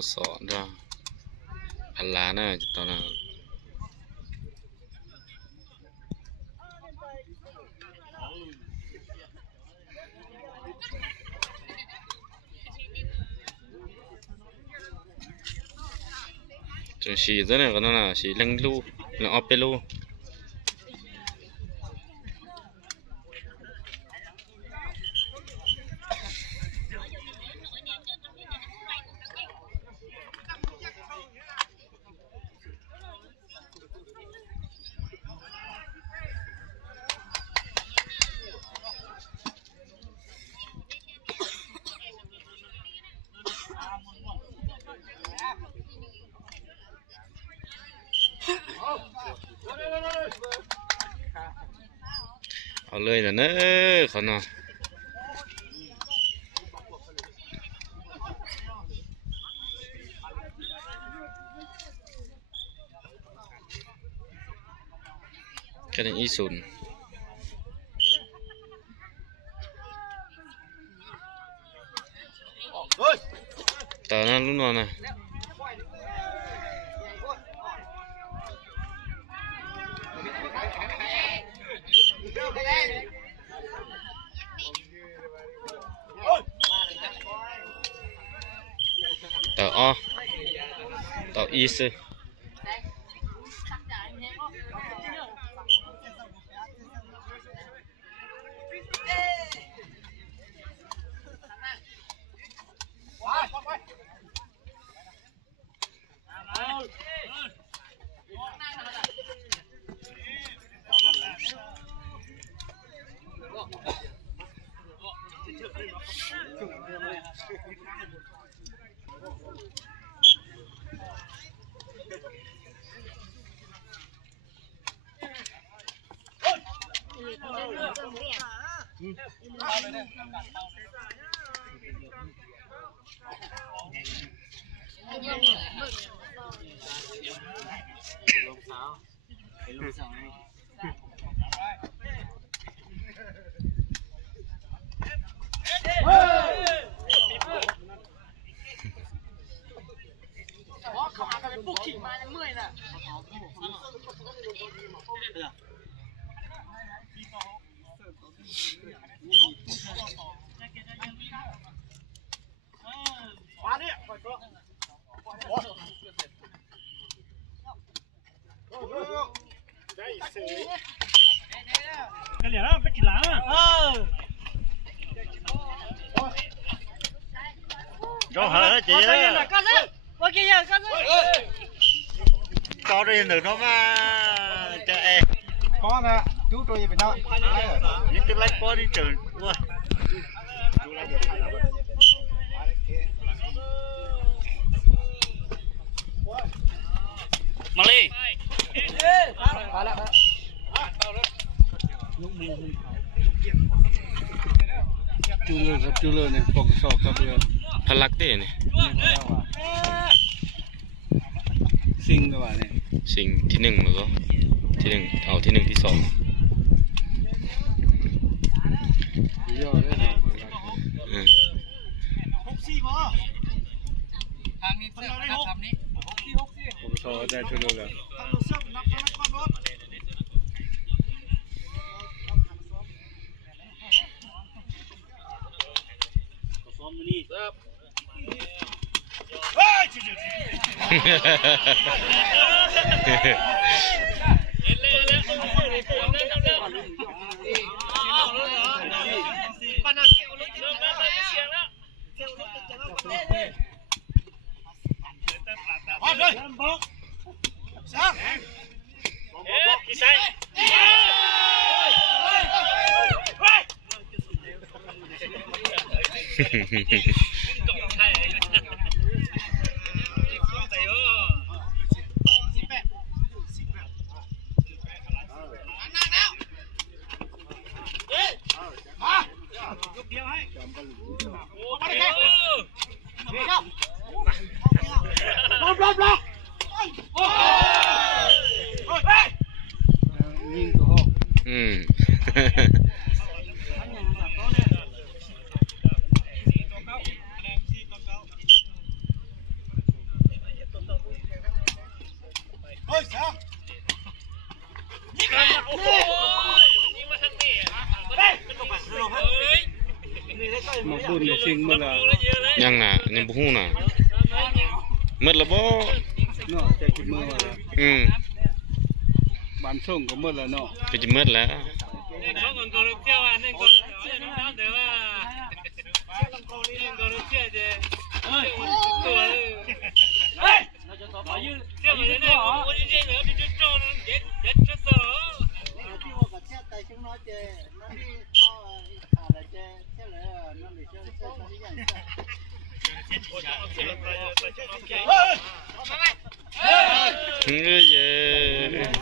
ก็สอนด้วยพันล้านน่ะตอนนั้นจนสีตัวนั้นก็นั่นน่ะสีเล็งลูเล็งออฟเปลูเอาเลยนะเนอะเขาเนาะก็ได้อีศูนย์ตอนนั้นรุ่นนอนนะต่ออ้อต่ออีสกันเหลียวไปกินหลังอ่ะก็หาเจ๊ก็ซื้อว่ากี่อย่างก็ซื้อcó đây nữa nó mà chờ em có nè chú tôi về nó những cái lách có đi chơi luôn mà đi chưa lừa này phòng sọ có được พลักเต้เนี่ย ซิงกับว่าเนี่ย สิ่งที่หนึ่งแล้วก็ที่หนึ่งเอาที่หนึ่งที่สอง ย่อได้เนาะ ทางนี้เสื้อนะครับทางนี้ผมสอได้ช่วยเลย ยิงตัวหก มาบุญในสิ่งเมื่อละ ยังน่ะยังบ่ฮู้น่ะหมดแล้วบ่ เนาะใจกินเมื่อละ บ้านส่งก็เมื่อละเนาะ ก็จะหมดแล้ว เฮ้ย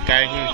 ไก่หือ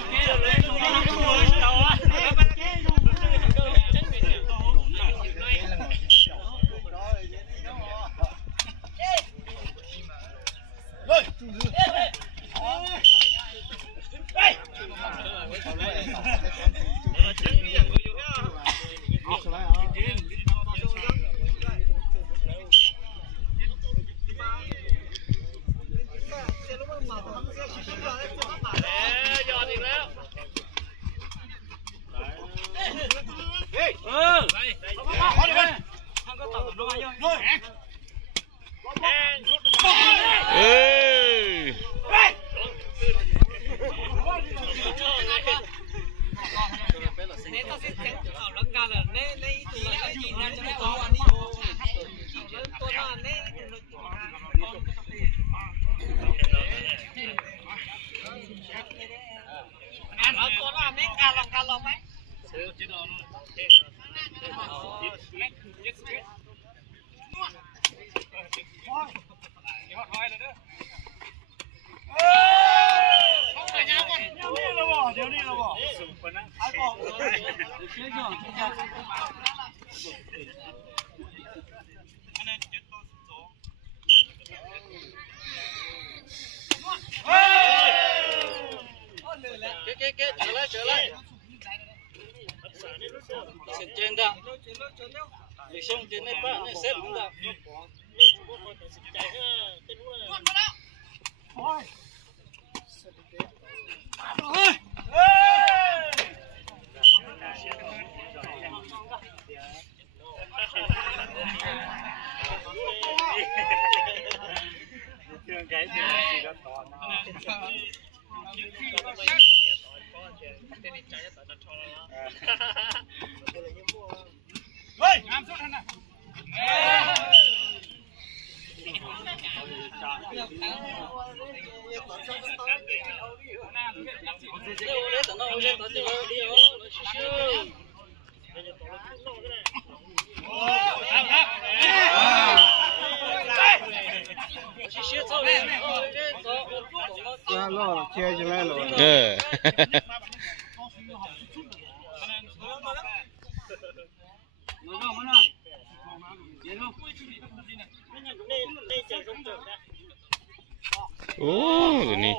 เอ้ยล่อเชียร์จะไล่หรอ โอ้ตัวนี้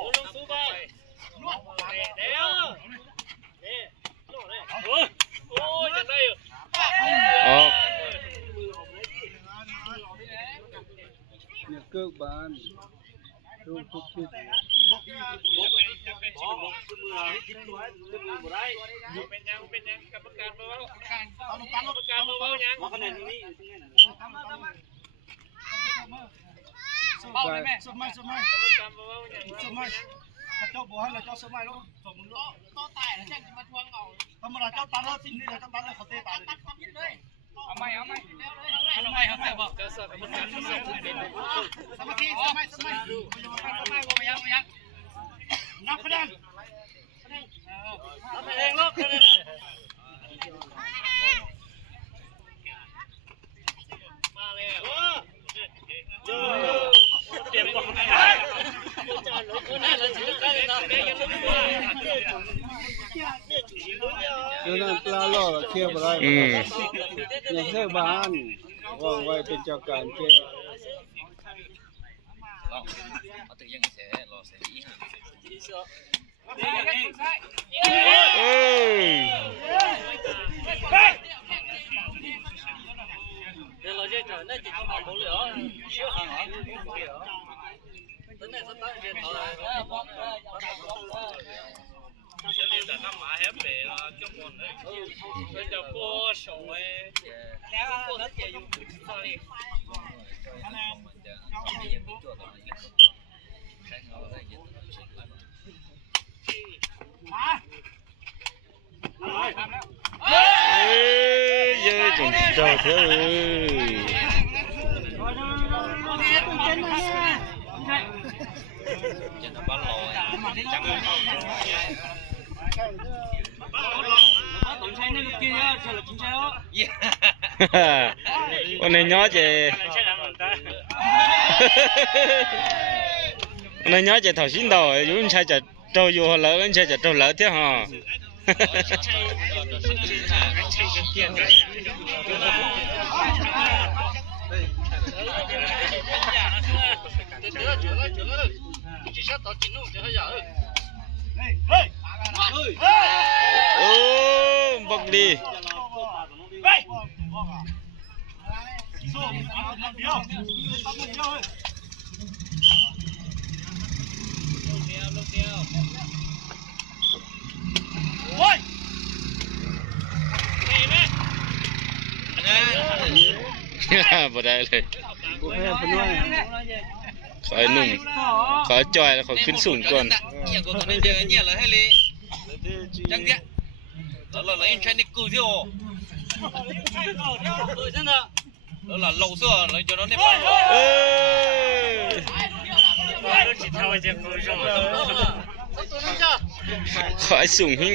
ออก เนี่ยเกิกบ้านดูทุกทิศ สมัยเจ้าบัวให้เจ้าสมัยแล้วสมรู้ต่อตายแล้วเจ้าจะมาทวงเอาธรรมดาเจ้าตันแล้วทิ้งนี่เดี๋ยวเจ้าตันแล้วเขาเตะตายเลยเอาไม่ครับเตะบอกเจ้าสมัครสมัยว่ายังนับคะแนนนับเองลูกมาเลยเตรียมก่อนเรื่องปลาล่อเชียร์อะไรเนี่ยเสื้อบ้านว่างไว้เป็นเจ้าการเชียร์ เอาตึกยังเสียรอเสียอีห่า เดี๋ยวเราจะเจอได้จิตของเราเลยเหรอเชื่อหางเหรอตอนนี้สตาร์ทเรียนต่อเลยเชื่อเรียนแต่น้ำหมาแฮปปี้แล้วจมูก จะโป้手哎，แล้วแล้วเสียอยู่ตอนนี้คะแนน也没做到，应该做到。山高的也都是来吧。เยอะจนเจ้าเธอ真的把老呀，讲个好。董差那个给呀，吃了金菜哦。วันนี้ย้อเจวันนี้ย้อเจถอดชิ้นดอกยุ่งใช้จะโตอยู่หัวเลยใช้จะโตเลยเท่าฮะโอ้บักดีบ่ได้เลย กูแพ้พน้อย ขอหนุ่มขอจอยแล้วขอขึ้นสูงก่อน เนี่ยกูตอนนี้เจอเนี่ยเลยให้เลยจังเดียแล้วเราใช้ในกูที่โอ真的。แล้วเรา老色เรา就那帮เอขอสูงหิ้ง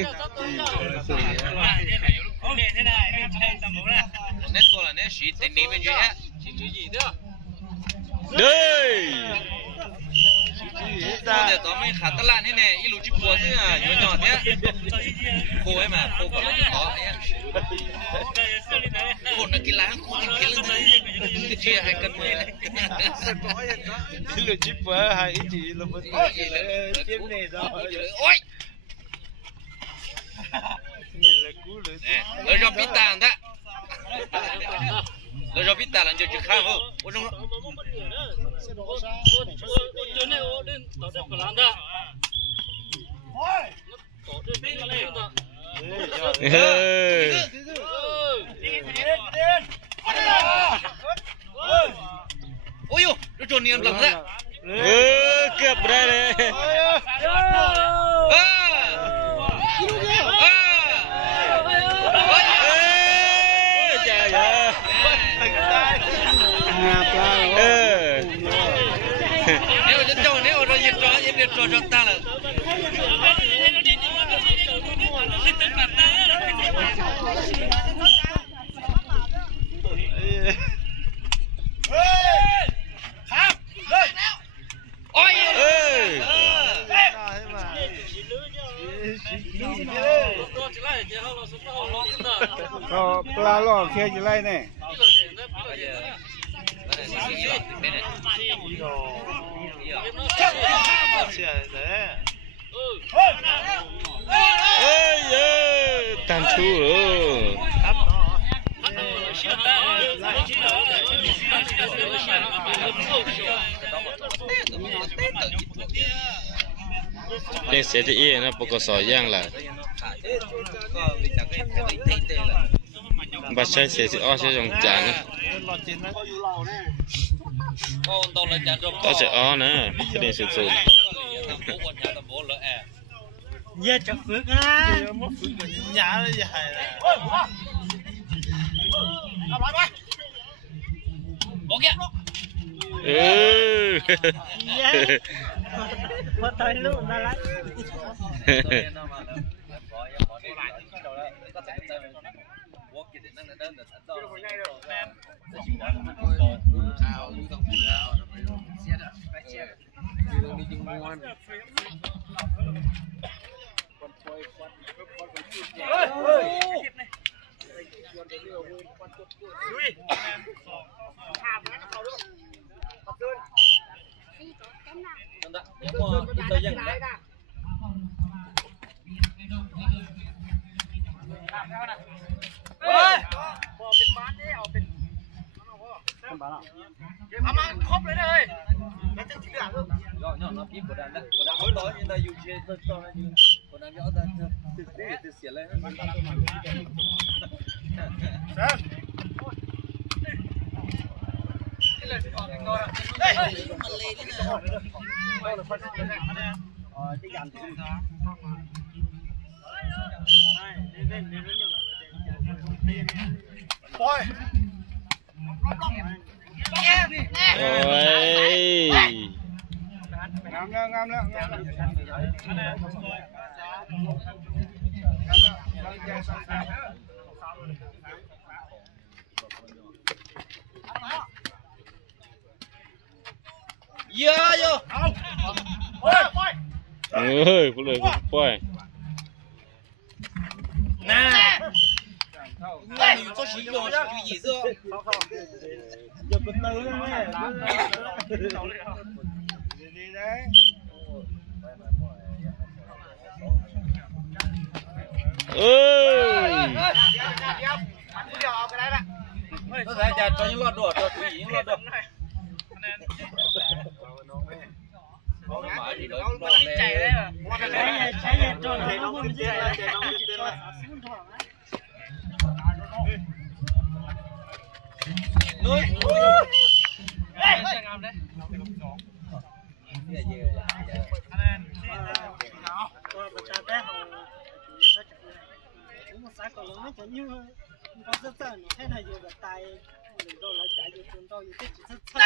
那多了那谁在那边去呀เด้我在咱们看得烂的呢一路去播这啊有鸟的播完嘛播过来就好哎呀คนนักกีฬาคนกินแล้วเชียร์ให้กันมือเลย ที่เราจิบว่าให้อีจีเราไม่ต้องกินเลยเจ็บเนี่ยจ้ะ โอ้ย นี่แหละกูเลย เราชอบพิตา的เราชอบพิตาแล้ว就去看哦我说我就那我那搞这不难的，搞这那个那个。เฮ้โอ้ยเราจนเนียนหลังแล้ว เกือบได้เลยจ่ายงาปลาเนี่ยเราจะเจ้าเนี่ยเราหยิบจอหยิบเด็ดจอจอตาเลยโอ้ยก็ปลาล่อแค่จะไล่แน่เสียเลยเอ้ยตามชูครับเด็กเสียที่นะปกสย่างละบัดใช้เสียที่อ้อใช้จงจานนะก็จะอ้อนะคดีสุดเยอะจะฝึกนะยาเลยใหญ่เลยโอเคพอตายลูกน่ารักเอามาครบเลยแล้วจะที่เหลือก็nó biết của đàn đó của đàn mới tối nhưng ta dùng chơi tôi cho nó dùng của คนนั้นเอาแต่ติดเสียเลย ปล่อย โอ้ย งามแล้วงามแล้วงามแล้ว เยอะอยู่ เอาปล่อยปล่อย เฮ้ยกูเลยกูปล่อย น่าอยู่做喜用去意思。 อย่าไปเติมแม่ดีๆนะ เอ้ย ก็ใส่จะตอนยังรอดด้วยตัวผู้หญิงรอดด้วยหมาอยู่เลยรอดเลย ใช้เย็นจนเลยน้องเย็นเลยน้องเย็นเลย นุ้ย เฮ้ยงามเลย ประชาแป้งของผมสายก่อนเลยจะยุ่งเขาเสื่อๆแค่ไหนอยู่แบบตายหรือโดนเราจ่ายอยู่จนเราอยู่ที่จุดเสื่อ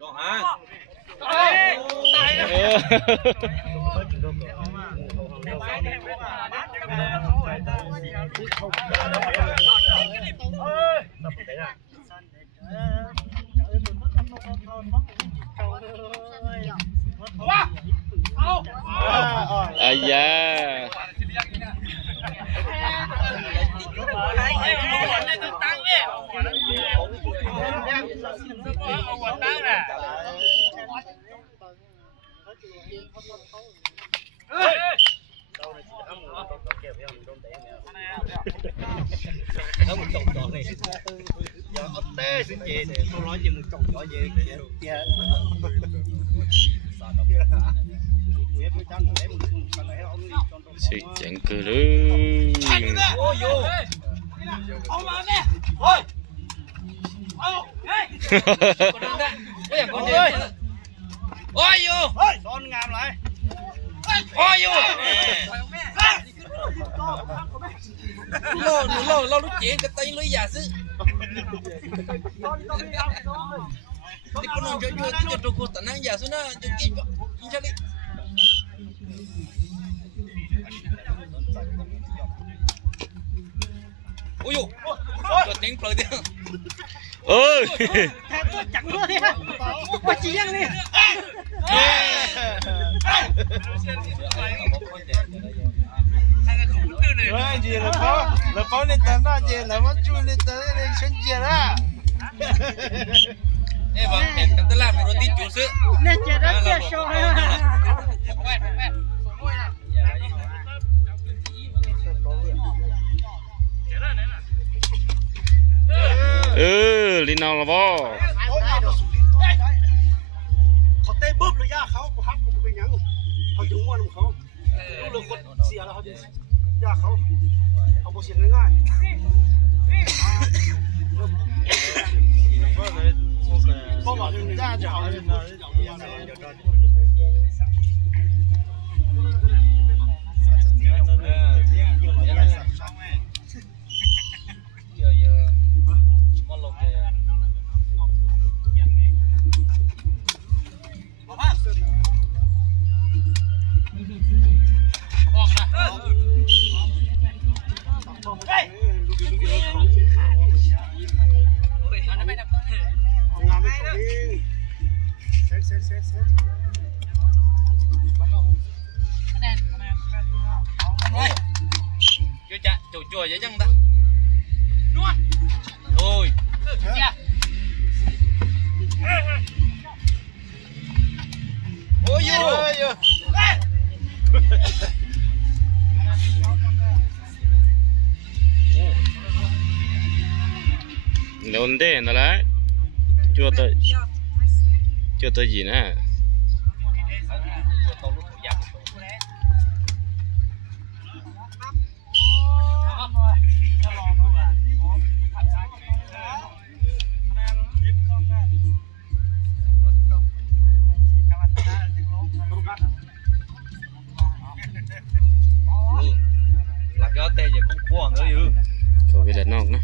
น้องฮะ เฮ้ยตายแล้ว เออ ว้าเอา อายา ตั้งเนี่ยเอาหัวตั้งน่ะเฮ้ย แล้วมึงส่งต่อเลยอย่าเอาเต้สิเจนเขาร้อยยังมึงส่งร้อยเยอะเยอะเยอะ สิเจ๋งเกินเลย โอ้ย เอามาเนี่ยเฮ้ยเอาเฮ้ย คนนั้นได้โอ้ยคนเดียวโอ้ยอยู่ เฮ้ยซ้อนงามไร โอ้ยอยู่เราลูกเจ๊กระต่ายเลยอย่าซื้อนี่คนนั้นจะอยู่ที่จะถูกตัดนั่งอย่าซื้อนะจะกินกินชาลิโอ้ยตัวเต็งเปล่าเดียว เอ้ย แค่ตัวจังเลยเนี่ยว่าจียังเนี่ย 왜 이제 나 빨리 떠나 이제 나만 줄리 떠나 천재라 นี่บางเห็นกันตลาดมันรถติดอยู่ซื้อ เนี่ยเจ๊ได้เสียโชว์เลยนะ เออลินเอาละบ่ เขาเตะปุ๊บเลยย่าเขาพักกูเป็นยังเขาอยู่ม้วนของเขาลูกคนเสียแล้วเขาจะย่าเขาเอาโบเสียง่ายก็บอกเลยย่าจะเอางานไม่ของเองเซ็ตอยู่จะจู่ๆยังตะนวดโอ้ยโอ้ย Londe nó lại chưa tới gì nữa là cái tê giờ cũng quăng nữa chứ có về lật nóc nữa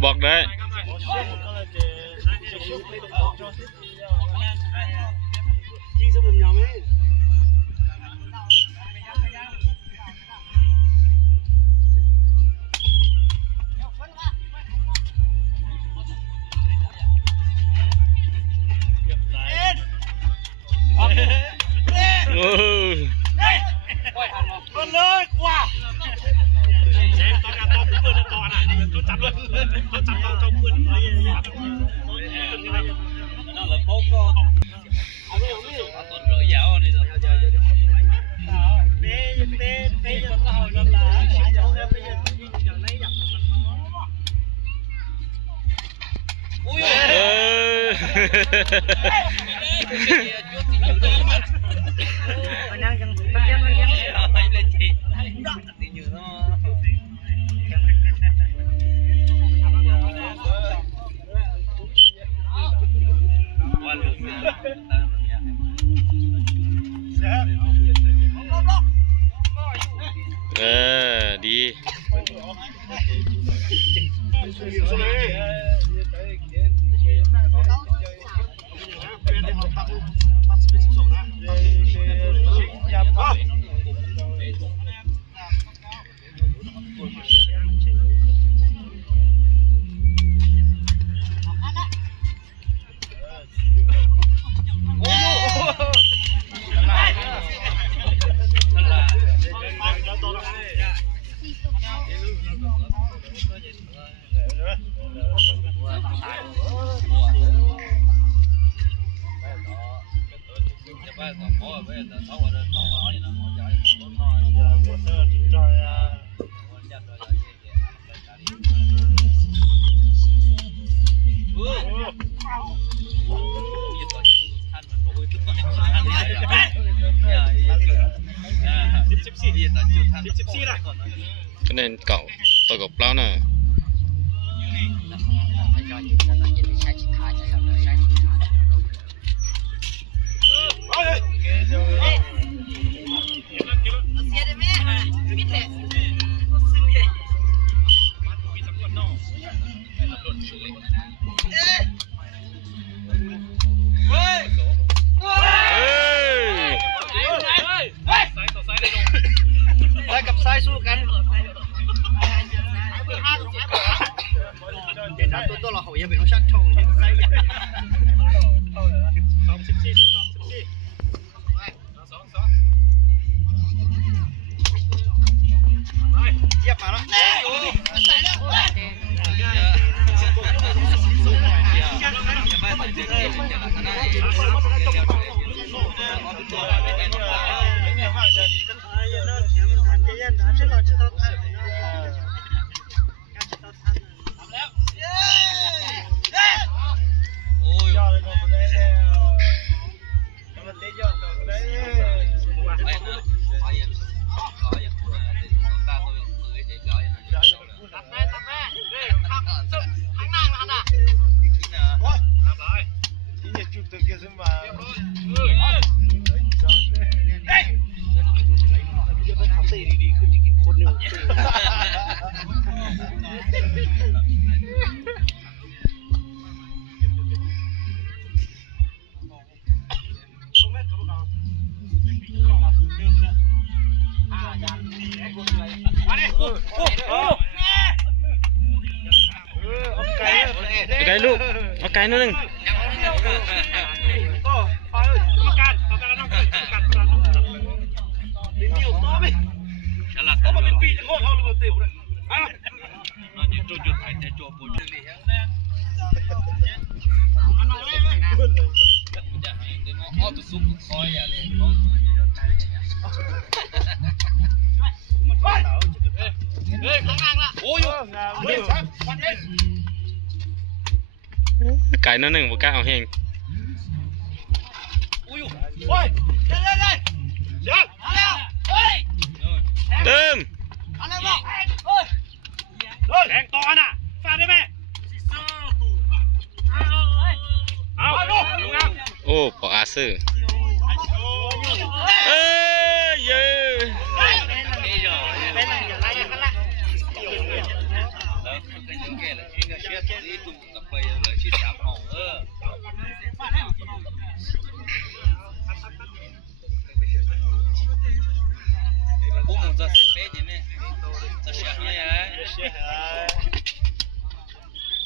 bọc đấy conเลยกว่าตอนการตอนเปิดตอนอ่ะเขาจับเลยเขาจับเราจับปืนนั่นแหละโป๊กก็เอาไม่ต้นเลยยาวนี่จ้ะเต้ยังก็เอาน้ำตาเขาแค่ไปยังอย่างไรอย่างอุ้ยดี คะแนนเก่าต่อกับเปล่าน่ะได้กับซ้ายสู้กันเดี๋ยวตัวเราเขายังเป็นชักโชว์ยังไงอย่างเยียบมาแล้วใส่ ไก่ลูกเอาไก่นั่นนึง ฉลาดแต่ว่าเป็นปีจะโคตรเขาเลยตีผมเลยจุดไทยแต่โจปูจุดเลยอ๋อตัวซุปคอยอ่ะเลยเฮ้ยข้างล่างละโอ้ย ไก่นั่นนึงบ่กล้าเอาแห้ง โอ้ยโอ้ยเลยยังเฮ้ย เติม อะไรบ้างแรงต่อน่ะฟาดได้ไหมเอาลูกงาม โอ้ปออาซื้อเอ้ยเย้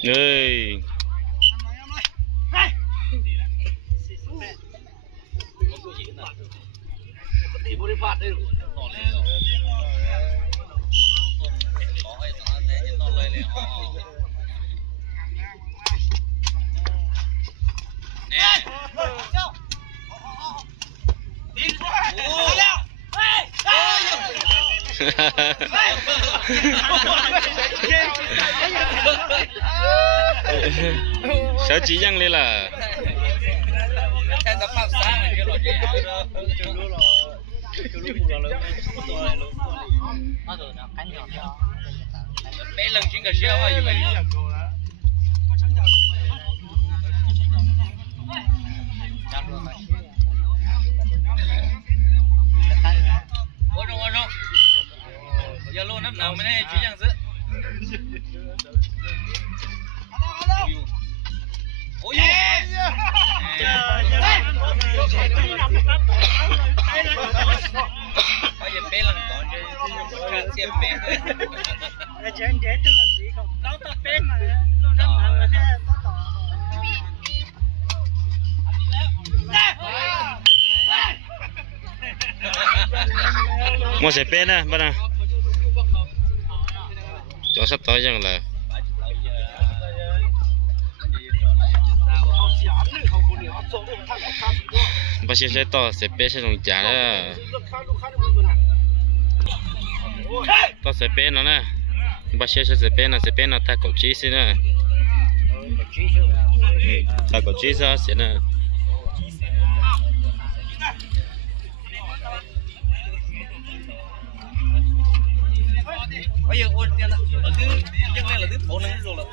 เฮ้ยเช้าจียังเลยล่ะ แค่จะภาพสร้างมันก็หล่อใหญ่mấy lần chuyên cả xe vậy vậy ôi đâu giờ luôn năm nào mới này chuyên chẳng dữ ôi bây giờ bé lần còn chơi xem bé chuyện để tôi làm gì không đâu tập bên mà luôn đánh mạnh là thế có tỏ mua xe bên à bạn à cho sắp tới rằng là bác sĩ sẽ to xe bên sẽ dùng trả đó to xe bên nó nè bác sĩ sẽ xe bên nó thay cổ chí xin nè thay cổ chí ra xin nè bây giờ ôn tiền là thứ nhân này là thứ bốn này rồi là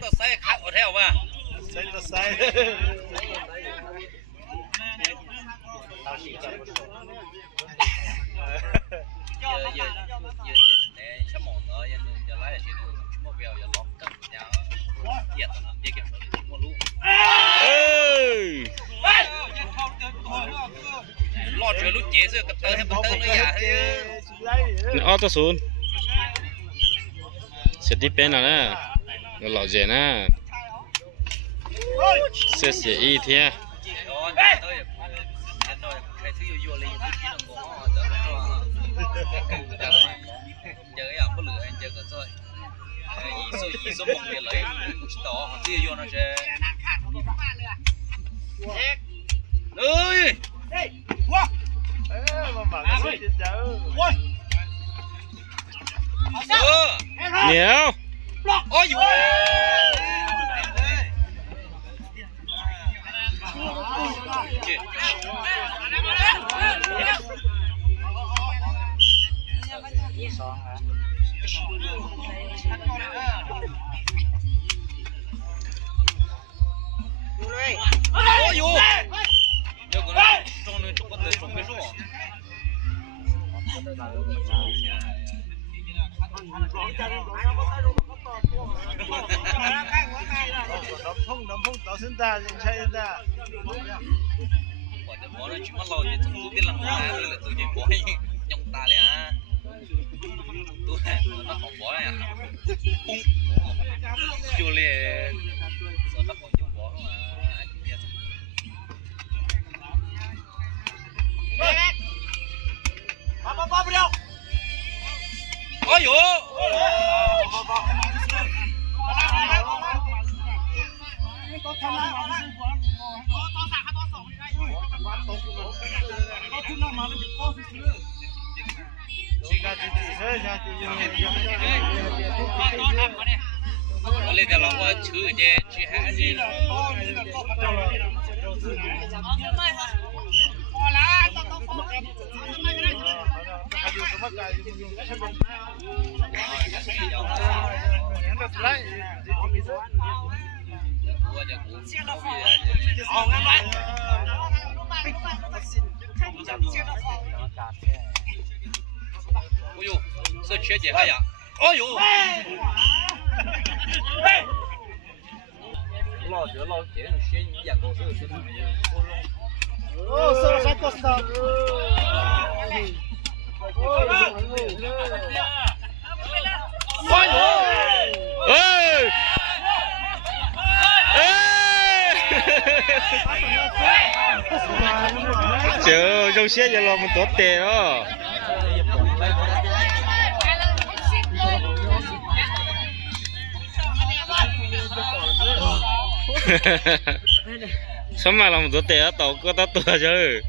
tôi say khác ở theo mà say lo chuyện lúc chế xưa cắt tơ nó giả nó to xuống sẽ đi bên nào nè nó lọ dẻ nè sẽ xỉa y thế ơi nhiều ôi dồi 呦，这个中的中国的中别说。น้ำพุ่งต่อสินตายังใช้ได้ 我这毛人去么老爷从路边上过来了，都见过用大的啊，都那好薄呀，嘣，就嘞，说那好就薄嘛，拔不了，哎呦！我那天老我抽的去还是。哎呦，这缺姐哎呀，哎呦！老觉老这种学眼高手是哦，是啥高手？chờ dâu xe giờ lo một tốt tệ đó sao mà làm một tốt tệ đó tàu có tao tua chứ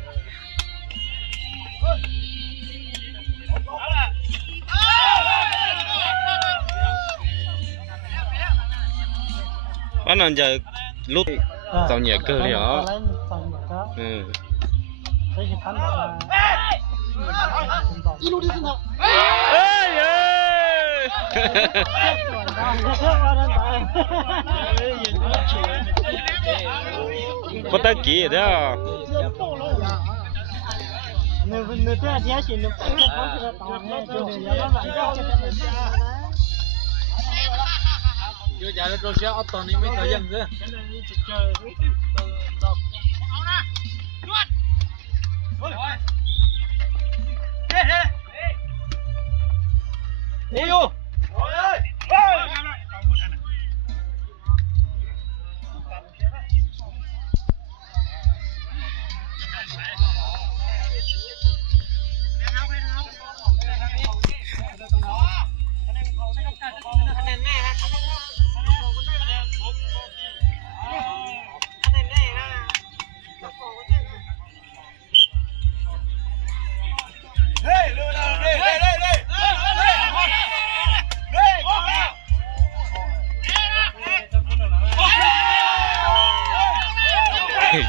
bắt đầu giờ lúc tàu nhẹ cơ đi hả ừ có tay kỹ đó giờ giờ nó sẽ ở toàn này mới thời gian nữa ôi yo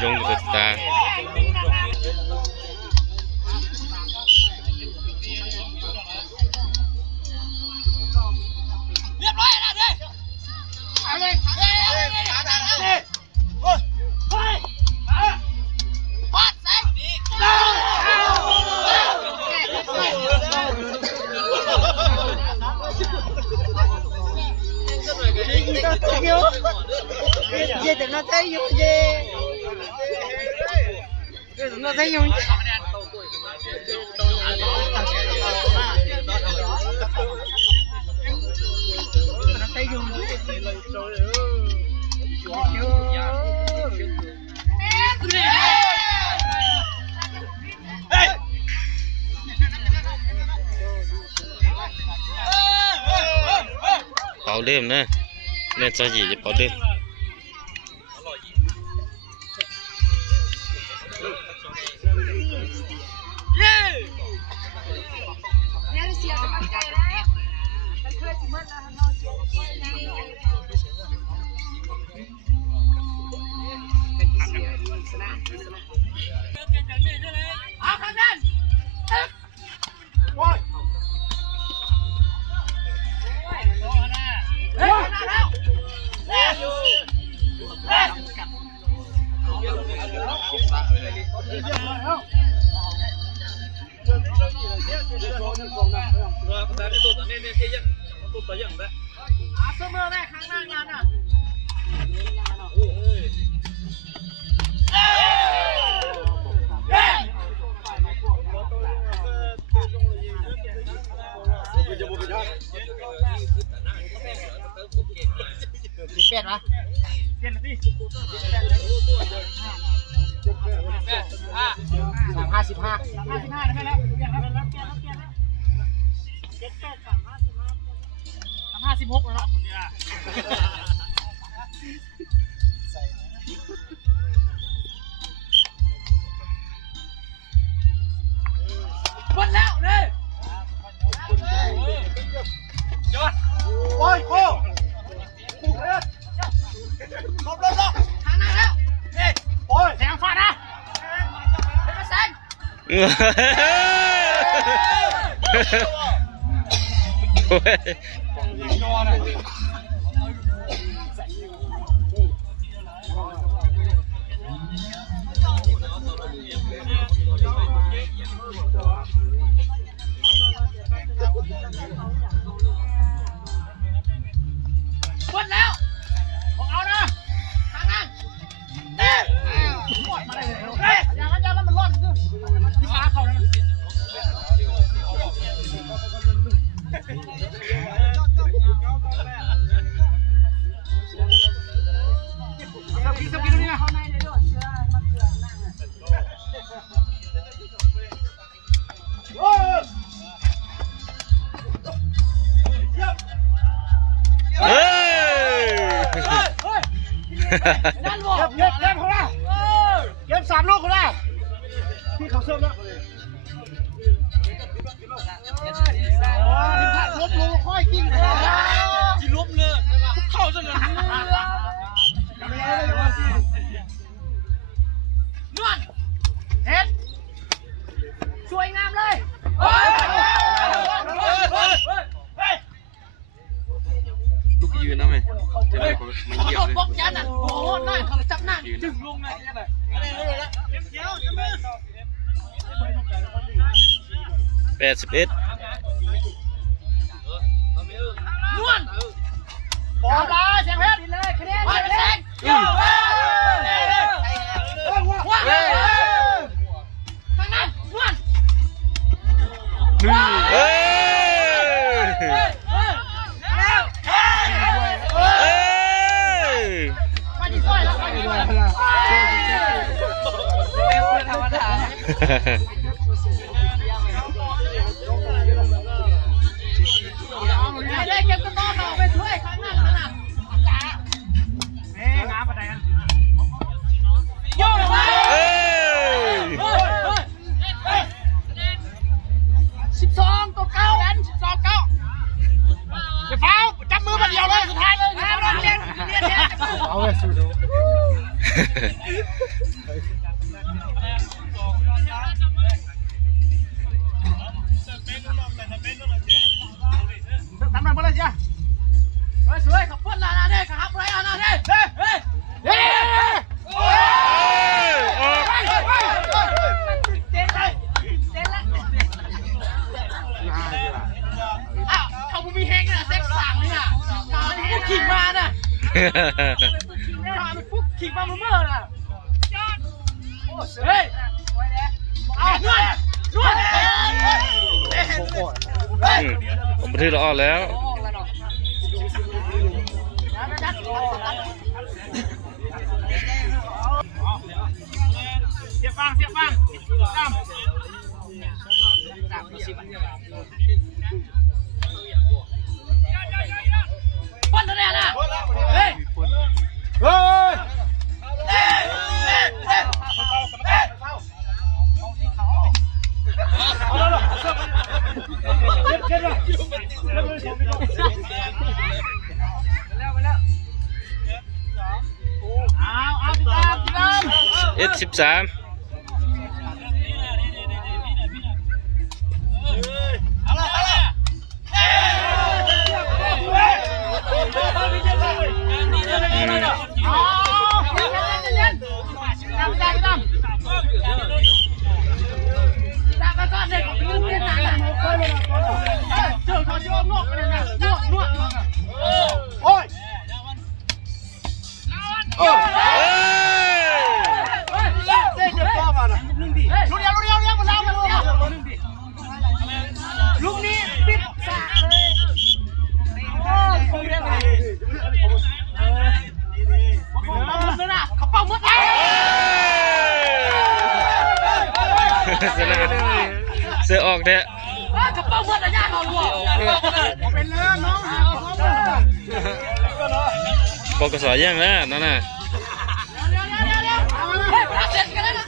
giống của ta Dê tụi nó thấy vô dê tụi nó thấy vô nó thấy vô bảo đêm nữa nên cho gì bảo đêm เสมอได้ครั้งหน้างานอ่ะเปลี่ยนวะเปลี่ยนสิ55ได้ไหมแล้วเปลี่ยนแล้ว56แล้วเนาะหมดแล้วเนี่ยยอดโอ้ยโอ้ลบทางนั้นแล้วนี่โอ้ยแทงฟาดนะเป็นแสงโอ้ยหมดแล้วของเอานะทางนั้นนี่รอดมาได้เลยอย่างนั้นแล้วมันรอดคือที่ฟ้าเขาเนี่ยสปีดนี่นะโอ้ย เฮ้ย นั่นบอกเก็บเขาละเก็บ3 ลูกเขาละพี่เขาเสิร์ฟแล้วลบลงค่อยกิ้งจีลบเลยเข้าจนเลยนวลเฮ็ดสวยงามเลยลูกยืนนะแม่จะได้มันเหยียบเลย บอกยันอ่ะโอ้โหน่าเขาจับหน้าจึงลงเลย81นวลบอลเลยแสงเพชรเลยคะแนนแสงว้าวข้างนั้นนวล เฮ้ย มาดีซอยแล้วมาดีซอยธรรมดาได้เก็บต้นน้องไปช่วยข้างนั้นขนาดน้ำอะไรกันโย่เลย12 ตัว 9 12 9อย่าฟ้าวจับมือมาเดียวเลยสุดท้ายเลยเรียนเอาเลยสุดทำอะไรมาเลยจ้ะสวยๆขับพ้นลานาเด้ขับไรอานาเด้เฮ้ยเฮ้ยเจ๊เลยเจ๊ละอ้าวเขาไม่มีแห้งนะเซ็กสั่งนี่น่ะมันพวกขิงมาน่ะมันพวกขิงมาเมื่อน่ะเฮ้ยเอานวดผมบันทึกเราออกแล้ว เสียบบ้างตามปั้นทะเลนะเฮ้ย13เจอเขาชื่อว่าโลกไปเลยนะนวด เฮ้ยเจ๊ป้ามาน่ะลูกเดียวมาแล้วลูกนี้ปิดสาเลยโอ้ยคงเรียกอะไรเขาเป่าหมดเลย เสือออกเด้อก ระเป๋าหมดระยะเขาหัวเป็นเรื่องน้องหาเขาหมด ปกสอย่างแล้วนั่นน่ะ เฮ้ยเสร็จกันแล้วนะ